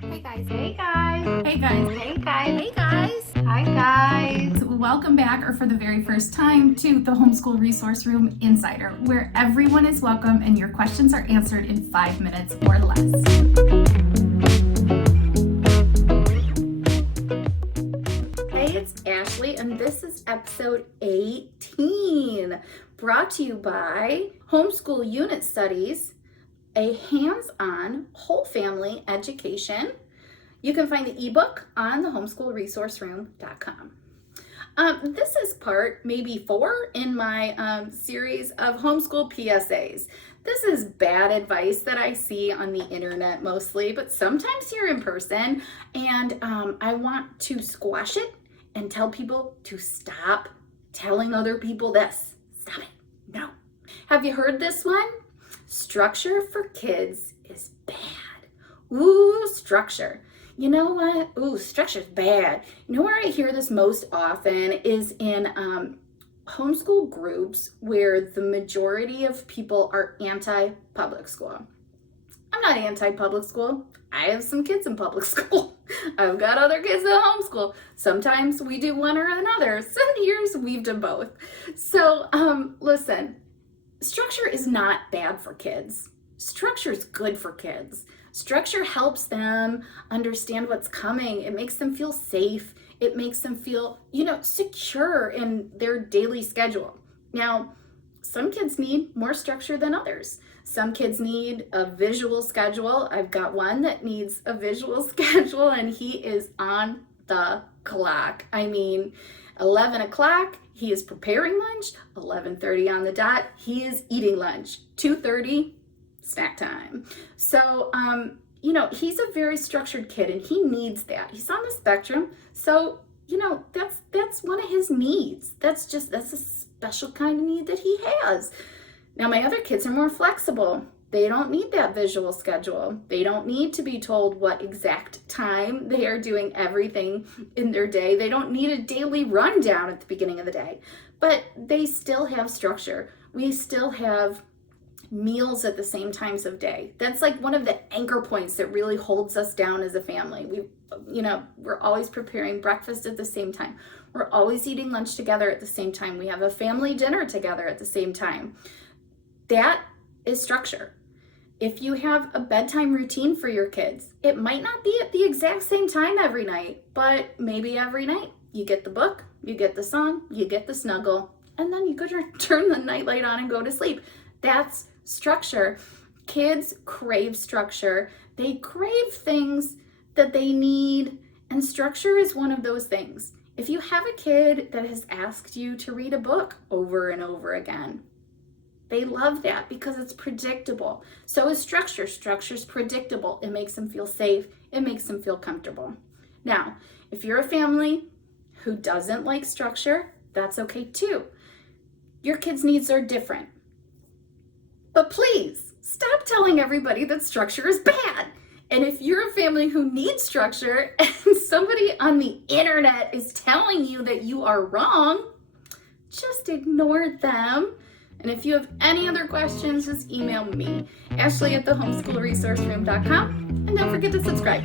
guys. Hey guys. Hey guys. Hey guys. Hey guys. Hey guys. Hi guys. Welcome back, or for the very first time, to the Homeschool Resource Room Insider, where everyone is welcome and your questions are answered in 5 minutes or less. Hey, it's Ashley, and this is episode 18, brought to you by Homeschool Unit Studies, a hands-on whole family education. You can find the ebook on the homeschoolresourceroom.com. This is part maybe 4 in my series of homeschool PSAs. This is bad advice that I see on the internet mostly, but sometimes here in person, and I want to squash it and tell people to stop telling other people this. Stop it. No. Have you heard this one? Structure for kids is bad. Ooh, structure. You know what? Ooh, structure's bad. You know where I hear this most often is in homeschool groups where the majority of people are anti-public school. I'm not anti-public school. I have some kids in public school. I've got other kids at homeschool. Sometimes we do one or another. Some years we've done both. So listen, structure is not bad for kids. Structure is good for kids. Structure helps them understand what's coming. It makes them feel safe. It makes them feel, secure in their daily schedule. Now, some kids need more structure than others. Some kids need a visual schedule. I've got one that needs a visual schedule, and he is on the clock. 11 o'clock, he is preparing lunch. 11:30 on the dot, he is eating lunch. 2:30, snack time. So, he's a very structured kid, and he needs that. He's on the spectrum, so, that's one of his needs. That's a special kind of need that he has. Now, my other kids are more flexible. They don't need that visual schedule. They don't need to be told what exact time they are doing everything in their day. They don't need a daily rundown at the beginning of the day, but they still have structure. We still have meals at the same times of day. That's like one of the anchor points that really holds us down as a family. We're always preparing breakfast at the same time. We're always eating lunch together at the same time. We have a family dinner together at the same time. That is structure. If you have a bedtime routine for your kids, it might not be at the exact same time every night, but maybe every night you get the book, you get the song, you get the snuggle, and then you go turn the nightlight on and go to sleep. That's structure. Kids crave structure. They crave things that they need, and structure is one of those things. If you have a kid that has asked you to read a book over and over again, they love that because it's predictable. So is structure. Structure's predictable. It makes them feel safe. It makes them feel comfortable. Now, if you're a family who doesn't like structure, that's okay too. Your kids' needs are different. But please, stop telling everybody that structure is bad. And if you're a family who needs structure and somebody on the internet is telling you that you are wrong, just ignore them. And if you have any other questions, just email me, Ashley at thehomeschoolresourceroom.com. And don't forget to subscribe.